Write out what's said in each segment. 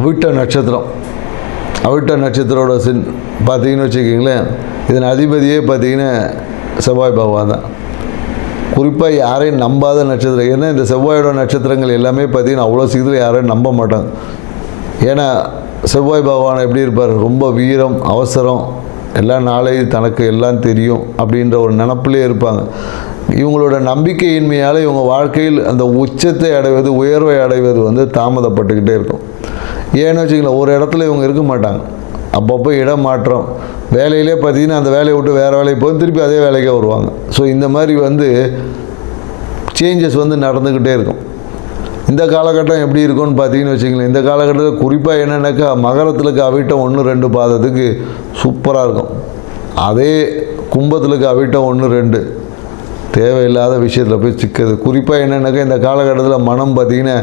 அவிட்ட நட்சத்திரம். அவிட்ட நட்சத்திரோட பார்த்தீங்கன்னு வச்சுக்கிங்களேன், இதன் அதிபதியே பார்த்தீங்கன்னா செவ்வாய் பகவான் தான். குறிப்பாக யாரையும் நம்பாத நட்சத்திரம். ஏன்னா இந்த செவ்வாயோட நட்சத்திரங்கள் எல்லாமே பார்த்தீங்கன்னா அவ்வளோ சீக்கிரம் யாரையும் நம்ப மாட்டாங்க. ஏன்னா செவ்வாய் பகவான் எப்படி இருப்பார், ரொம்ப வீரம், அவசரம், எல்லாம் நாளை தனக்கு எல்லாம் தெரியும் அப்படின்ற ஒரு நினப்பிலே இருப்பாங்க. இவங்களோட நம்பிக்கையின்மையால் இவங்க வாழ்க்கையில் அந்த உச்சத்தை அடைவது, உயர்வை அடைவது வந்து தாமதப்பட்டுக்கிட்டே இருக்கும். ஏன்னு வச்சுக்கலாம், ஒரு இடத்துல இவங்க இருக்க மாட்டாங்க. அப்பப்போ இடம் மாற்றம், வேலையிலே பார்த்தீங்கன்னா அந்த வேலையை விட்டு வேறு வேலைக்கு போய் திருப்பி அதே வேலைக்கே வருவாங்க. ஸோ இந்த மாதிரி வந்து சேஞ்சஸ் வந்து நடந்துக்கிட்டே இருக்கும். இந்த காலகட்டம் எப்படி இருக்கும்னு பார்த்தீங்கன்னு வச்சுக்கலாம், இந்த காலகட்டத்தில் குறிப்பாக என்னென்னாக்கா மகரத்தில் இருக்க அவிட்டம் 1-2 பாதத்துக்கு சூப்பராக இருக்கும். அதே கும்பத்தில் இருக்க அவிட்டம் 1-2 தேவையில்லாத விஷயத்தில் போய் சிக்கிறது. குறிப்பாக என்னென்னாக்கா இந்த காலகட்டத்தில் மனம் பார்த்திங்கன்னா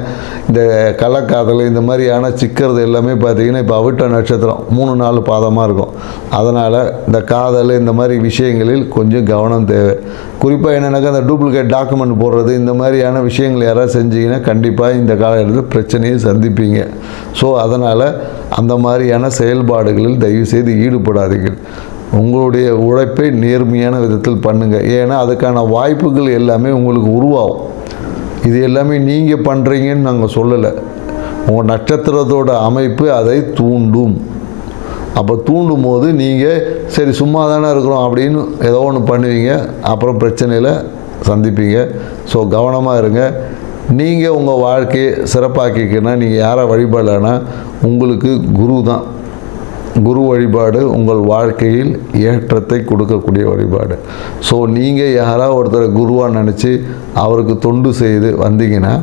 இந்த கள்ளக்காதல் இந்த மாதிரியான சிக்கிறது எல்லாமே பார்த்திங்கன்னா இப்போ அவிட்ட நட்சத்திரம் 3-4 பாதமாக இருக்கும். அதனால் இந்த காதல் இந்த மாதிரி விஷயங்களில் கொஞ்சம் கவனம் தேவை. குறிப்பாக என்னென்னாக்கா இந்த டூப்ளிகேட் டாக்குமெண்ட் போடுறது இந்த மாதிரியான விஷயங்கள் யாராவது செஞ்சிங்கன்னா கண்டிப்பாக இந்த காலகட்டத்தில் பிரச்சனையை சந்திப்பீங்க. ஸோ அதனால் அந்த மாதிரியான செயல்பாடுகளில் தயவுசெய்து ஈடுபடாதீர்கள். உங்களுடைய உழைப்பை நேர்மையான விதத்தில் பண்ணுங்கள். ஏன்னா அதுக்கான வாய்ப்புகள் எல்லாமே உங்களுக்கு உருவாகும். இது எல்லாமே நீங்கள் பண்ணுறீங்கன்னு நாங்கள் சொல்லலை, உங்கள் நட்சத்திரத்தோட அமைப்பு அதை தூண்டும். அப்போ தூண்டும் போது நீங்கள் சரி சும்மா தானே இருக்கிறோம் அப்படின்னு ஏதோ ஒன்று பண்ணுவீங்க, அப்புறம் பிரச்சனையில் சந்திப்பீங்க. ஸோ கவனமாக இருங்க. நீங்கள் உங்கள் வாழ்க்கையை சிறப்பாக்கிக்கன்னா நீங்கள் யாரை வழிபடலைன்னா உங்களுக்கு குரு தான். குரு வழிபாடு உங்கள் வாழ்க்கையில் ஏற்றத்தை கொடுக்கக்கூடிய வழிபாடு. ஸோ நீங்கள் யாராவது ஒருத்தரை குருவாக நினச்சி அவருக்கு தொண்டு செய்து வந்தீங்கன்னா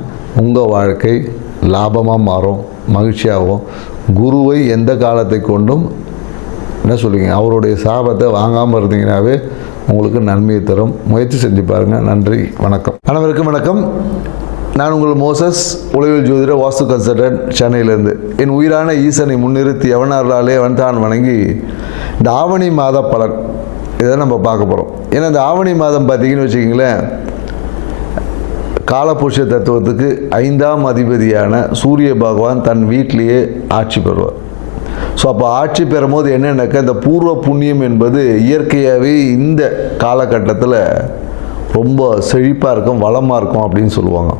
உங்கள் வாழ்க்கை லாபமாக மாறும், மகிழ்ச்சியாகும். குருவை எந்த காலத்தை கொண்டும் என்ன சொல்லுவீங்க, அவருடைய சாபத்தை வாங்காமல் இருந்தீங்கன்னாவே உங்களுக்கு நன்மையை தரும். முயற்சி செஞ்சு பாருங்கள். நன்றி, வணக்கம். அனைவருக்கும் வணக்கம். நான் உங்கள் மோசஸ், உளவியல் ஜோதிடர், வாஸ்து கன்சல்டன்ட், சென்னையிலேருந்து. என் உயிரான ஈசனை முன்னிறுத்தி எவனார்களாலே அவன் தான் வணங்கி இந்த ஆவணி மாத பலன் இதை நம்ம பார்க்க போகிறோம். ஏன்னா இந்த ஆவணி மாதம் பார்த்தீங்கன்னு வச்சுக்கிங்களேன், காலபுருஷ தத்துவத்துக்கு 5ஆம் அதிபதியான சூரிய பகவான் தன் வீட்டிலேயே ஆட்சி பெறுவார். ஸோ அப்போ ஆட்சி பெறும்போது என்னென்னாக்கா இந்த பூர்வ புண்ணியம் என்பது இயற்கையாகவே இந்த காலகட்டத்தில் ரொம்ப செழிப்பாக இருக்கும், வளமாக இருக்கும் அப்படின்னு சொல்லுவாங்க.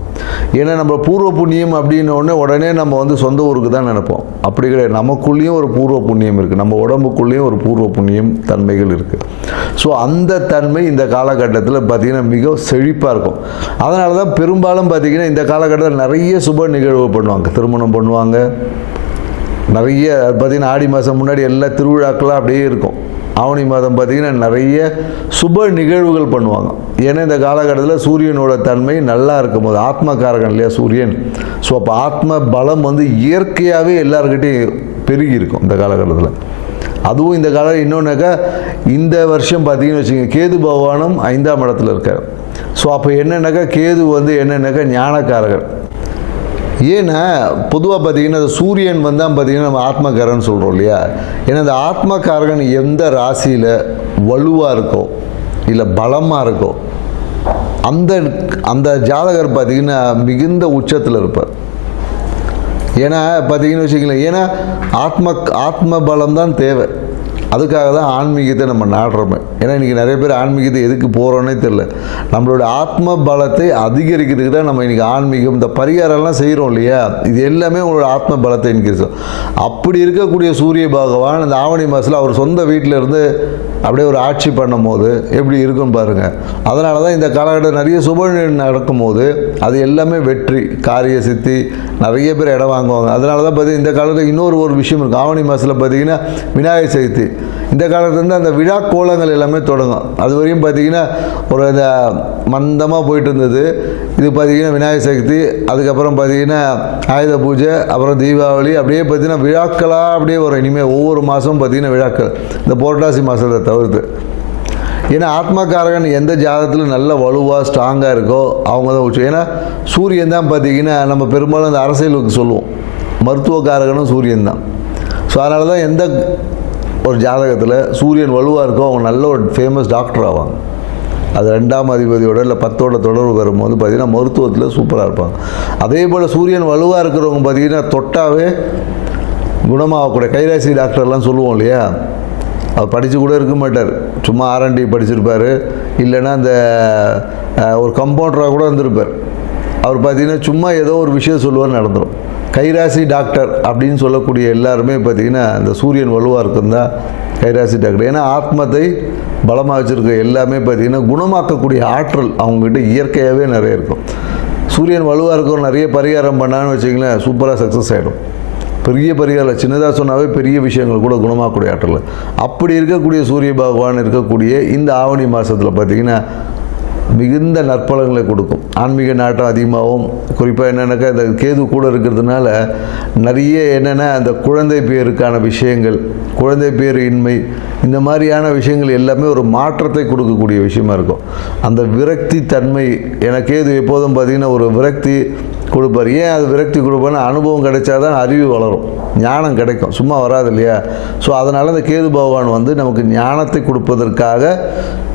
ஏன்னா நம்ம பூர்வ புண்ணியம் அப்படின்னோடனே உடனே நம்ம வந்து சொந்த ஊருக்கு தான் நினைப்போம். அப்படி கிடையாது. நமக்குள்ளேயும் ஒரு பூர்வ புண்ணியம் இருக்குது, நம்ம உடம்புக்குள்ளேயும் ஒரு பூர்வ புண்ணியம் தன்மைகள் இருக்குது. ஸோ அந்த தன்மை இந்த காலகட்டத்தில் பார்த்திங்கன்னா மிக செழிப்பாக இருக்கும். அதனால தான் பெரும்பாலும் பார்த்திங்கன்னா இந்த காலகட்டத்தில் நிறைய சுப நிகழ்வு பண்ணுவாங்க. திருமணம் பண்ணுவாங்க, நிறைய பார்த்திங்கன்னா ஆடி மாதம் முன்னாடி எல்லா திருவிழாக்களாக அப்படியே இருக்கும். ஆவணி மாதம் பார்த்திங்கன்னா நிறைய சுப நிகழ்வுகள் பண்ணுவாங்க. ஏன்னா இந்த காலகட்டத்தில் சூரியனோட தன்மை நல்லா இருக்கும்போது, ஆத்மகாரகன் இல்லையா சூரியன். ஸோ அப்போ ஆத்ம பலம் வந்து இயற்கையாகவே எல்லாருக்கிட்டையும் பெருகி இருக்கும் இந்த காலகட்டத்தில். அதுவும் இந்த காலம் இன்னொன்றாக்கா இந்த வருஷம் பார்த்திங்கன்னு வச்சுக்கோங்க, கேது பகவானும் 5ஆம் இடத்துல இருக்கார். ஸோ அப்போ என்னென்னாக்கா கேது வந்து என்னென்னாக்கா ஞானக்காரகன். ஏன்னா பொதுவாக பார்த்திங்கன்னா சூரியன் வந்தால் பார்த்திங்கன்னா நம்ம ஆத்மகாரகன் சொல்கிறோம் இல்லையா. ஏன்னா இந்த ஆத்மகாரகன் எந்த ராசியில் வலுவாக இருக்கோ இல்லை பலமாக இருக்கோ அந்த ஜாதகர் பார்த்திங்கன்னா மிகுந்த உச்சத்தில் இருப்பார். ஏன்னா பார்த்திங்கன்னு வச்சுக்கலாம், ஏன்னா ஆத்ம பலம் தான் தேவை. அதுக்காக தான் ஆன்மீகத்தை நம்ம நாடுறோமே. ஏன்னா இன்றைக்கி நிறைய பேர் ஆன்மீகத்தை எதுக்கு போகிறோன்னே தெரில. நம்மளோட ஆத்ம பலத்தை அதிகரிக்கிறதுக்கு தான் நம்ம இன்றைக்கி ஆன்மீகம் இந்த பரிகாரம்லாம் செய்கிறோம் இல்லையா. இது எல்லாமே உங்களோட ஆத்ம பலத்தை இன்க்ரீஸ். அப்படி இருக்கக்கூடிய சூரிய பகவான் இந்த ஆவணி மாதத்தில் அவர் சொந்த வீட்டில் இருந்து அப்படியே ஒரு ஆட்சி பண்ணும் போது எப்படி இருக்குன்னு பாருங்கள். அதனால தான் இந்த காலகட்டம் நிறைய சுப நடக்கும்போது அது எல்லாமே வெற்றி, காரிய சித்தி, நிறைய பேர் இடம் வாங்குவாங்க. அதனால தான் பார்த்தீங்கன்னா இந்த காலத்தில் இன்னொரு விஷயம் இருக்குது. ஆவணி மாதத்தில் பார்த்திங்கன்னா விநாயகர் சதுர்த்தி. இந்த காலத்துலேருந்து அந்த விழா கோலங்கள் எல்லாமே தொடங்கும். அது வரையும் பார்த்திங்கன்னா ஒரு இந்த மந்தமாக போயிட்டு இருந்தது. இது பார்த்திங்கன்னா விநாயகர் சதுர்த்தி, அதுக்கப்புறம் பார்த்திங்கன்னா ஆயுத பூஜை, அப்புறம் தீபாவளி, அப்படியே பார்த்திங்கன்னா விழாக்களாக அப்படியே வரும். இனிமேல் ஒவ்வொரு மாதமும் பார்த்திங்கன்னா விழாக்கள், இந்த புரட்டாசி மாதத்தை தவிர்த்து. ஏன்னா ஆத்மகாரகன் எந்த ஜாதகத்தில் நல்ல வலுவாக ஸ்ட்ராங்காக இருக்கோ அவங்க தான் உச்சம். ஏன்னா சூரியன் தான் பார்த்திங்கன்னா நம்ம பெரும்பாலும் அந்த அரசியலுக்கு சொல்லுவோம், மருத்துவக்காரகனும் சூரியன் தான். ஸோ அதனால தான் எந்த ஒரு ஜாதகத்தில் சூரியன் வலுவாக இருக்கோ அவங்க நல்ல ஒரு ஃபேமஸ் டாக்டர் ஆவாங்க. அது 2ஆம் அதிபதியோட இல்லை 10ஓட தொடர்பு வரும்போது பார்த்திங்கன்னா மருத்துவத்தில் சூப்பராக இருப்பாங்க. அதே போல் சூரியன் வலுவாக இருக்கிறவங்க பார்த்திங்கன்னா தொட்டாவே குணமாகக்கூடிய கைராசி டாக்டர்லாம் சொல்லுவோம் இல்லையா, அவர் படித்து கூட இருக்க மாட்டார், சும்மா ஆர்என்டி படிச்சிருப்பார், இல்லைன்னா அந்த ஒரு கம்பவுண்டராக கூட இருந்திருப்பார். அவர் பார்த்திங்கன்னா சும்மா ஏதோ ஒரு விஷயம் சொல்லுவார், நடந்துடும். கைராசி டாக்டர் அப்படின்னு சொல்லக்கூடிய எல்லாருமே பார்த்திங்கன்னா இந்த சூரியன் வலுவாக இருக்குந்தான் கைராசி டாக்டர். ஏன்னா ஆத்மத்தை பலமாக வச்சுருக்க எல்லாமே பார்த்திங்கன்னா குணமாக்கக்கூடிய ஆற்றல் அவங்ககிட்ட இயற்கையாகவே நிறைய இருக்கும். சூரியன் வலுவாக இருக்கும், நிறைய பரிகாரம் பண்ணான்னு வச்சிங்களேன், சூப்பராக சக்ஸஸ் ஆகிடும். பெரிய பரிகாரம் சின்னதாக சொன்னாவே பெரிய விஷயங்கள் கூட குணமாக்கக்கூடிய ஆற்றல். அப்படி இருக்கக்கூடிய சூரிய பகவான் இருக்கக்கூடிய இந்த ஆவணி மாதத்தில் பார்த்திங்கன்னா மிகுந்த நற்பலன்களை கொடுக்கும். ஆன்மீக நாட்டம் அதிகமாகவும், குறிப்பாக என்னென்னாக்கா இந்த கேது கூட இருக்கிறதுனால நிறைய என்னென்னா அந்த குழந்தை பேருக்கான விஷயங்கள், குழந்தை பேர் இன்மை, இந்த மாதிரியான விஷயங்கள் எல்லாமே ஒரு மாற்றத்தை கொடுக்கக்கூடிய விஷயமா இருக்கும். அந்த விரக்தி தன்மை, எனக்கு கேது எப்போதும் பார்த்திங்கன்னா ஒரு விரக்தி கொடுப்பார். ஏன் அது விரக்தி கொடுப்பார்னா அனுபவம் கிடைச்சாதான் அறிவு வளரும், ஞானம் கிடைக்கும், சும்மா வராது இல்லையா. ஸோ அதனால் அந்த கேது பகவான் வந்து நமக்கு ஞானத்தை கொடுப்பதற்காக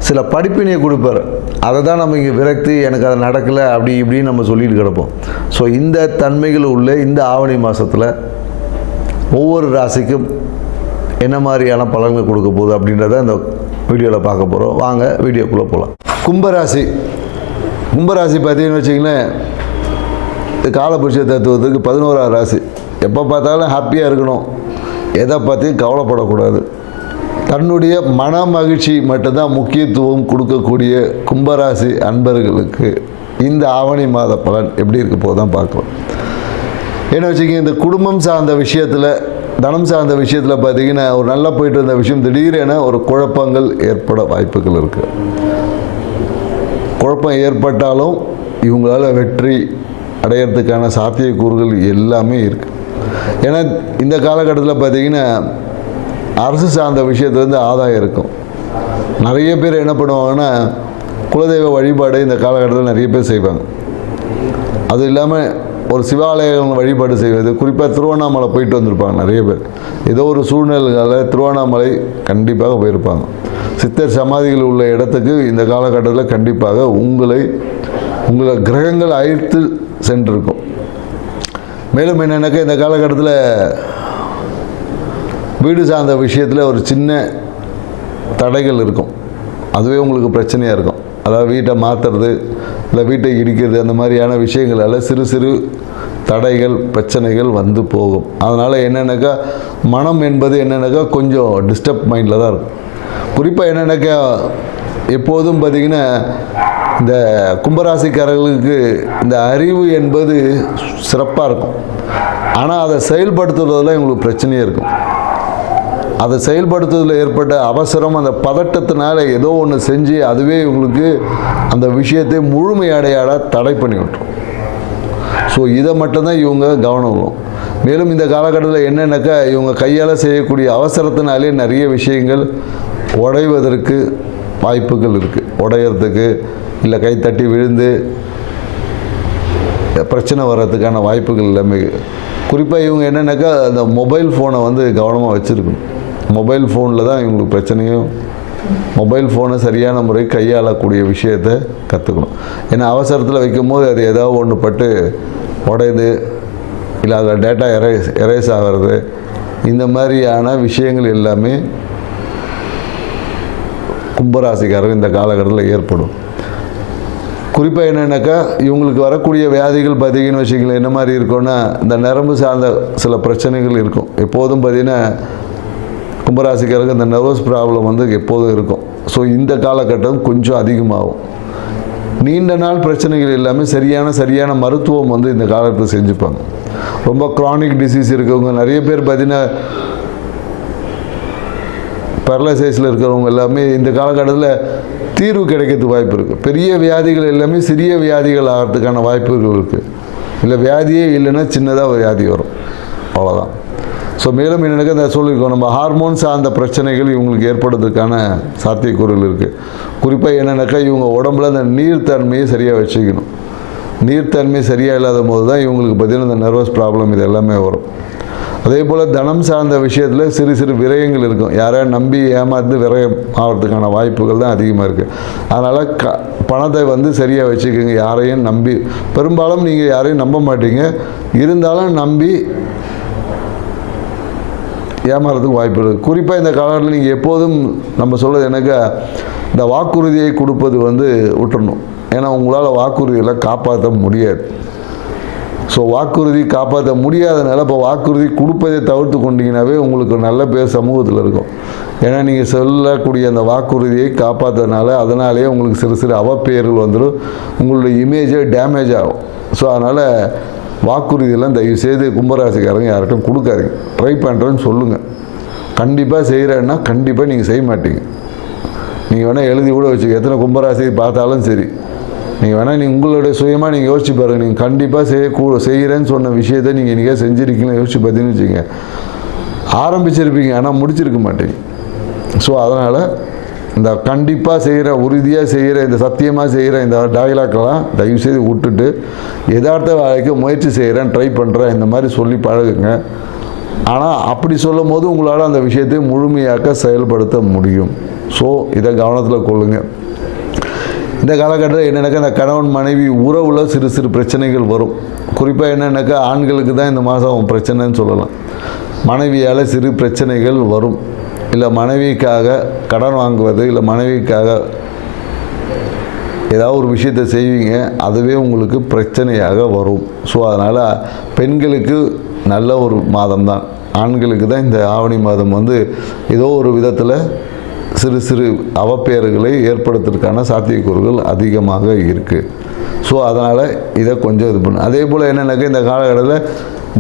சில படிப்பினையை கொடுப்பார். அதை தான் நம்ம இங்கே விரக்தி, எனக்கு அது நடக்கலை அப்படி இப்படின்னு நம்ம சொல்லிட்டு கிடப்போம். ஸோ இந்த தன்மைகள் உள்ள இந்த ஆவணி மாதத்தில் ஒவ்வொரு ராசிக்கும் என்ன மாதிரியான பலன்கள் கொடுக்க போகுது அப்படின்றத இந்த வீடியோவில் பார்க்க போகிறோம். வாங்க வீடியோக்குள்ளே போகலாம். கும்பராசி பார்த்தீங்கன்னு வச்சிங்களேன், காலபுருஷ தத்துவத்துக்கு 11ஆவது ராசி. எப்போ பார்த்தாலும் ஹாப்பியாக இருக்கணும், எதை பற்றியும் கவலைப்படக்கூடாது, தன்னுடைய மன மகிழ்ச்சி மட்டும்தான் முக்கியத்துவம் கொடுக்கக்கூடிய கும்பராசி அன்பர்களுக்கு இந்த ஆவணி மாத பலன் எப்படி இருக்க போதான் பார்க்கலாம். ஏன்னா வச்சுக்கிங்க, இந்த குடும்பம் சார்ந்த விஷயத்தில், தனம் சார்ந்த விஷயத்தில் பார்த்தீங்கன்னா ஒரு நல்லா போயிட்டு இருந்த விஷயம் திடீரென ஒரு குழப்பங்கள் ஏற்பட வாய்ப்புகள் இருக்குது. குழப்பம் ஏற்பட்டாலும் இவங்களால் வெற்றி அடையிறதுக்கான சாத்தியக்கூறுகள் எல்லாமே இருக்குது. ஏன்னா இந்த காலகட்டத்தில் பார்த்திங்கன்னா அரசு சார்ந்த விஷயத்துலேருந்து ஆதாயம் இருக்கும். நிறைய பேர் என்ன பண்ணுவாங்கன்னா குலதெய்வ வழிபாடு இந்த காலகட்டத்தில் நிறைய பேர் செய்வாங்க. அது இல்லாமல் ஒரு சிவாலயம் வழிபாடு செய்வது, குறிப்பாக திருவண்ணாமலை போயிட்டு வந்திருப்பாங்க நிறைய பேர். ஏதோ ஒரு சூழ்நிலையால் திருவண்ணாமலை கண்டிப்பாக போயிருப்பாங்க. சித்தர் சமாதிகள் உள்ள இடத்துக்கு இந்த காலகட்டத்தில் கண்டிப்பாக உங்களை கிரகங்கள் அழைத்து சென்றிருக்கும். மேலும் என்னென்னாக்கா இந்த காலகட்டத்தில் வீடு சார்ந்த விஷயத்தில் ஒரு சின்ன தடைகள் இருக்கும், அதுவே உங்களுக்கு பிரச்சனையாக இருக்கும். அதாவது வீட்டை மாற்றுறது, இல்லை வீட்டை இடிக்கிறது, அந்த மாதிரியான விஷயங்களால் சிறு சிறு தடைகள் பிரச்சனைகள் வந்து போகும். அதனால் என்னென்னாக்கா மனம் என்பது என்னென்னாக்கா கொஞ்சம் டிஸ்டர்ப் மைண்டில் தான் இருக்கும். குறிப்பாக என்னென்னாக்கா எப்போதும் பார்த்திங்கன்னா இந்த கும்பராசிக்காரர்களுக்கு இந்த அறிவு என்பது சிறப்பாக இருக்கும். ஆனால் அதை செயல்படுத்துவதில் இவங்களுக்கு பிரச்சனையே இருக்கும். அதை செயல்படுத்துவதில் ஏற்பட்ட அவசரம், அந்த பதட்டத்தினால ஏதோ ஒன்று செஞ்சு அதுவே இவங்களுக்கு அந்த விஷயத்தை முழுமையடையாட தடை பண்ணி விட்டுரும். ஸோ இதை மட்டும்தான் இவங்க கவனம். மேலும் இந்த காலகட்டத்தில் என்னென்னாக்கா இவங்க கையால் செய்யக்கூடிய அவசரத்தினாலே நிறைய விஷயங்கள் உடைவதற்கு வாய்ப்புகள் இருக்குது. உடையிறதுக்கு, இல்லை கை தட்டி விழுந்து பிரச்சனை வர்றதுக்கான வாய்ப்புகள் எல்லாமே. குறிப்பாக இவங்க என்னென்னாக்கா அந்த மொபைல் ஃபோனை வந்து கவனமாக வச்சுருக்கணும். மொபைல் ஃபோனில் தான் இவங்களுக்கு பிரச்சனையும். மொபைல் ஃபோனை சரியான முறை கையாளக்கூடிய விஷயத்தை கற்றுக்கணும். ஏன்னா அவசரத்தில் வைக்கும் போது அது ஏதாவது ஒன்று பட்டு உடையுது, இல்லை அதில் டேட்டா எரேஸ் ஆகிறது, இந்த மாதிரியான விஷயங்கள் எல்லாமே கும்பராசிக்காரர்கள் இந்த காலகட்டத்தில் ஏற்படும். குறிப்பாக என்னென்னாக்கா இவங்களுக்கு வரக்கூடிய வியாதிகள் பார்த்திங்கன்னு வச்சுக்கலாம் என்ன மாதிரி இருக்கும்னா இந்த நரம்பு சார்ந்த சில பிரச்சனைகள் இருக்கும். எப்போதும் பார்த்திங்கன்னா கும்பராசிக்காரருக்கு இந்த நர்வஸ் ப்ராப்ளம் வந்து எப்போதும் இருக்கும். ஸோ இந்த காலகட்டம் கொஞ்சம் அதிகமாகும். நீண்ட நாள் பிரச்சனைகள் எல்லாமே சரியான மருத்துவம் வந்து இந்த காலத்தில் செஞ்சுப்பாங்க. ரொம்ப க்ரானிக் டிசீஸ் இருக்கவங்க நிறைய பேர் பார்த்திங்கன்னா பேரலைசைஸில் இருக்கிறவங்க எல்லாமே இந்த காலகட்டத்தில் தீர்வு கிடைக்கிறதுக்கு வாய்ப்பு இருக்குது. பெரிய வியாதிகள் எல்லாமே சிறிய வியாதிகள் ஆகிறதுக்கான வாய்ப்புகள் இருக்குது. இல்லை வியாதியே இல்லைன்னா சின்னதாக வியாதி வரும், அவ்வளோதான். ஸோ மேலும் என்னென்னாக்கா இந்த சொல்லியிருக்கோம், நம்ம ஹார்மோன்ஸ் அந்த பிரச்சனைகள் இவங்களுக்கு ஏற்படுறதுக்கான சாத்தியக்கூறுகள் இருக்குது. குறிப்பாக என்னென்னாக்கா இவங்க உடம்புல அந்த நீர்த்தன்மையை சரியாக வச்சுக்கணும். நீர்த்தன்மை சரியாக இல்லாத போது தான் இவங்களுக்கு பார்த்திங்கன்னா இந்த நர்வஸ் ப்ராப்ளம் இது எல்லாமே வரும். அதே போல் தனம் சார்ந்த விஷயத்தில் சிறு சிறு விரயங்கள் இருக்கும். யாரையும் நம்பி ஏமாந்து விரயம் ஆகிறதுக்கான வாய்ப்புகள் தான் அதிகமாக இருக்குது. அதனால் பணத்தை வந்து சரியாக வச்சுக்கோங்க. யாரையும் நம்பி, பெரும்பாலும் நீங்கள் யாரையும் நம்ப மாட்டீங்க, இருந்தாலும் நம்பி ஏமாறதுக்கு வாய்ப்பு இருக்குது. குறிப்பாக இந்த காலகட்டத்தில் நீங்கள் எப்போதும் நம்ம சொல்கிறது எனக்கு இந்த வாக்குறுதியை கொடுப்பது விட்டுறணும். ஏன்னா உங்களால் வாக்குறுதிகளை காப்பாற்ற முடியாது. ஸோ வாக்குறுதி காப்பாற்ற முடியாதனால இப்போ வாக்குறுதி கொடுப்பதை தவிர்த்து கொண்டீங்கன்னாவே உங்களுக்கு நல்ல பேர் சமூகத்தில் இருக்கும். ஏன்னா நீங்கள் சொல்லக்கூடிய அந்த வாக்குறுதியை காப்பாற்றுறதுனால அதனாலேயே உங்களுக்கு சிறு சிறு அவப்பெயர்கள் வந்துடும், உங்களுடைய இமேஜே டேமேஜ் ஆகும். ஸோ அதனால் வாக்குறுதியெல்லாம் தயவுசெய்து கும்பராசிக்காரங்க யார்கிட்டும் கொடுக்காதீங்க. ட்ரை பண்ணுறேன்னு சொல்லுங்கள். கண்டிப்பாக செய்கிறேன்னா கண்டிப்பாக நீங்கள் செய்ய மாட்டீங்க. நீங்கள் வேணால் எழுதி கூட வச்சுக்க, எத்தனை கும்பராசி பார்த்தாலும் சரி, நீங்கள் வேணால் உங்களுடைய சுயமாக நீங்கள் யோசிச்சு பாருங்கள். நீங்கள் கண்டிப்பாக செய்கிறேன்னு சொன்ன விஷயத்தை நீங்கள் இன்றைக்கே செஞ்சுருக்கீங்களா யோசிச்சு பார்த்தீங்கன்னு வச்சுங்க, ஆரம்பிச்சிருப்பீங்க ஆனால் முடிச்சிருக்க மாட்டீங்க. ஸோ அதனால் இந்த கண்டிப்பாக செய்கிற, உறுதியாக செய்கிற, இந்த சத்தியமாக செய்கிற இந்த டைலாக்கெல்லாம் தயவுசெய்து விட்டுட்டு யதார்த்த வேலைக்கு முயற்சி செய்கிறேன், ட்ரை பண்ணுறேன், இந்த மாதிரி சொல்லி பழகுங்க. ஆனால் அப்படி சொல்லும் போது உங்களால் அந்த விஷயத்தை முழுமையாக்க செயல்படுத்த முடியும். ஸோ இதை கவனத்தில் கொள்ளுங்கள். இந்த காலகட்டத்தில் என்னென்னாக்கா இந்த கணவன் மனைவி உறவில் சிறு சிறு பிரச்சனைகள் வரும். குறிப்பாக என்னென்னாக்கா ஆண்களுக்கு தான் இந்த மாதம் பிரச்சனைன்னு சொல்லலாம். மனைவியால் சிறு பிரச்சனைகள் வரும். இல்லை மனைவிக்காக கடன் வாங்குவது, இல்லை மனைவிக்காக ஏதாவது ஒரு விஷயத்தை செய்வீங்க, அதுவே உங்களுக்கு பிரச்சனையாக வரும். ஸோ அதனால் பெண்களுக்கு நல்ல ஒரு மாதம் தான். ஆண்களுக்கு தான் இந்த ஆவணி மாதம் ஏதோ ஒரு விதத்தில் சிறு சிறு அவப்பெயர்களை ஏற்படுத்துறதுக்கான சாத்தியக்கூறுகள் அதிகமாக இருக்குது. ஸோ அதனால் இதை கொஞ்சம் இது பண்ணு. அதே போல் என்னென்னாக்கா இந்த காலகட்டத்தில்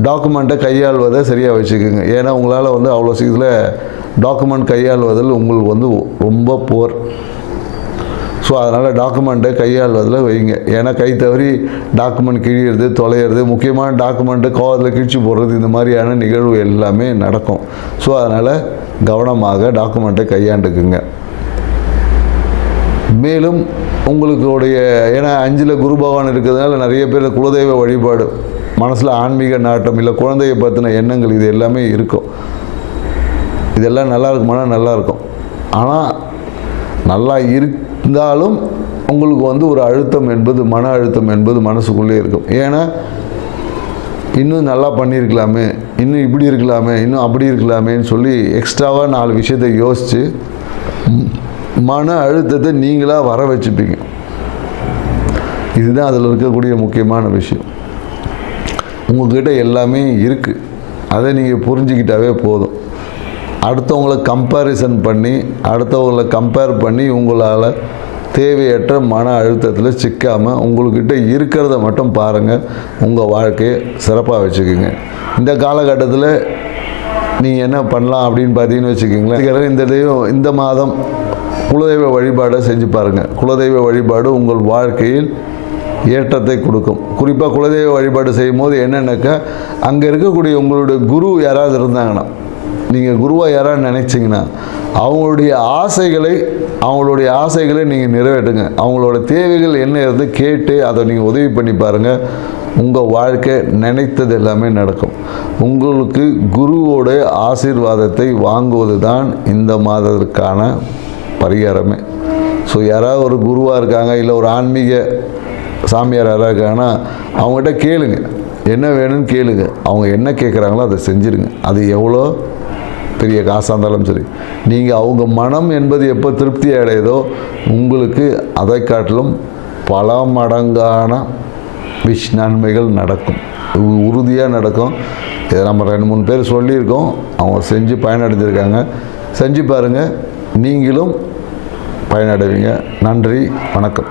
டாக்குமெண்ட்டை கையாள்வதை சரியாக வச்சுக்கோங்க. ஏன்னா உங்களால் அவ்வளோ சீக்கிரத்தில் டாக்குமெண்ட் கையாள்வதில் உங்களுக்கு ரொம்ப போர். ஸோ அதனால் டாக்குமெண்ட்டை கையாள்வதில் வைங்க. ஏன்னா கை தவறி டாக்குமெண்ட் கிழியிறது, தொலைகிறது, முக்கியமான டாக்குமெண்ட்டு கோவத்தில் கிழிச்சு போடுறது, இந்த மாதிரியான நிகழ்வு எல்லாமே நடக்கும். ஸோ அதனால் கவனமாக டாக்குமெண்ட்டை கையாண்டுக்குங்க. மேலும் உங்களுடைய ஏன்னா 5ல் குரு பகவான் இருக்கிறதுனால நிறைய பேர் குலதெய்வ வழிபாடு, மனசில் ஆன்மீக நாட்டம், இல்லை குழந்தையை பற்றின எண்ணங்கள், இது எல்லாமே இருக்கும். இதெல்லாம் நல்லா இருக்குமானா நல்லா இருக்கும். ஆனால் நல்லா இருந்தாலும் உங்களுக்கு ஒரு அழுத்தம் என்பது, மன அழுத்தம் என்பது மனசுக்குள்ளே இருக்கும். ஏன்னா இன்னும் நல்லா பண்ணியிருக்கலாமே, இன்னும் இப்படி இருக்கலாமே, இன்னும் அப்படி இருக்கலாமேன்னு சொல்லி எக்ஸ்ட்ராவாக 4 விஷயத்தை யோசித்து மன அழுத்தத்தை நீங்களாக வர வச்சுப்பீங்க. இதுதான் அதில் இருக்கக்கூடிய முக்கியமான விஷயம். உங்கள்கிட்ட எல்லாமே இருக்குது, அதை நீங்கள் புரிஞ்சுக்கிட்டாவே போதும். அடுத்தவங்களை கம்பேர் பண்ணி உங்களால் தேவையற்ற மன அழுத்தத்தில் சிக்காமல் உங்கள்கிட்ட இருக்கிறத மட்டும் பாருங்கள். உங்கள் வாழ்க்கையை சிறப்பாக வச்சுக்கோங்க. இந்த காலகட்டத்தில் நீங்கள் என்ன பண்ணலாம் அப்படின்னு பார்த்தீங்கன்னு வச்சுக்கோங்களேன், இந்த மாதம் குலதெய்வ வழிபாடை செஞ்சு பாருங்கள். குலதெய்வ வழிபாடு உங்கள் வாழ்க்கையில் ஏற்றத்தை கொடுக்கும். குறிப்பாக குலதெய்வ வழிபாடு செய்யும் போது என்னென்னாக்கா அங்கே இருக்கக்கூடிய உங்களுடைய குரு யாராவது இருந்தாங்கன்னா, நீங்கள் குருவாக யாராவது நினைச்சிங்கன்னா அவங்களுடைய ஆசைகளை நீங்கள் நிறைவேற்றுங்க. அவங்களோட தேவைகள் என்ன இருந்து கேட்டு அதை நீங்கள் உதவி பண்ணி பாருங்கள். உங்கள் வாழ்க்கை நினைத்தது எல்லாமே நடக்கும். உங்களுக்கு குருவோட ஆசீர்வாதத்தை வாங்குவது தான் இந்த மாதத்திற்கான பரிகாரமே. ஸோ யாராவது ஒரு குருவாக இருக்காங்க, இல்லை ஒரு ஆன்மீக சாமியார் யாராக இருக்காங்கன்னா அவங்ககிட்ட கேளுங்க, என்ன வேணும்னு கேளுங்க. அவங்க என்ன கேட்குறாங்களோ அதை செஞ்சுருங்க. அது எவ்வளோ பெரிய காசாக இருந்தாலும் சரி, நீங்கள் அவங்க மனம் என்பது எப்போ திருப்தி அடையுதோ உங்களுக்கு அதை காட்டிலும் பல மடங்கான நன்மைகள் நடக்கும், உறுதியாக நடக்கும். இதை நம்ம 2-3 பேர் சொல்லியிருக்கோம், அவங்க செஞ்சு பயனடைஞ்சிருக்காங்க. செஞ்சு பாருங்கள், நீங்களும் பயனடைவீங்க. நன்றி, வணக்கம்.